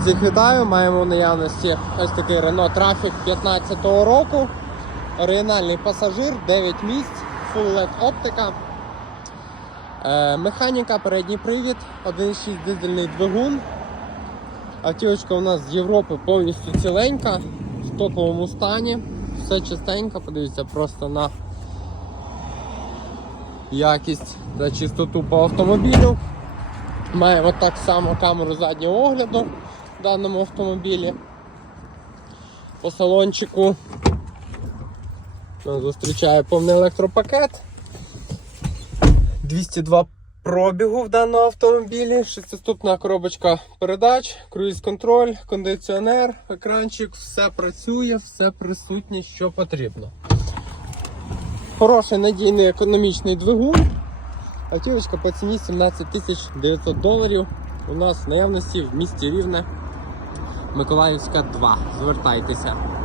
Всіх вітаю, маємо в наявності ось такий Renault Traffic 15 року. Оригінальний пасажир, 9 місць, Full LED оптика. Е, механіка, передній привід, 1.6 дизельний двигун. Автівочка у нас з Європи повністю ціленька, в топовому стані, все чистенько, подивіться просто на якість та чистоту по автомобілю. Маємо так само камеру заднього огляду в даному автомобілі. По салончику нас зустрічає повний електропакет. 202 пробігу в даному автомобілі, шестиступна коробочка передач, круїз-контроль, кондиціонер, екранчик, все працює, все присутнє, що потрібно. Хороший надійний економічний двигун. Автівочка по ціні 17 900 доларів. У нас в наявності в місті Рівне Миколаївська 2. Звертайтеся.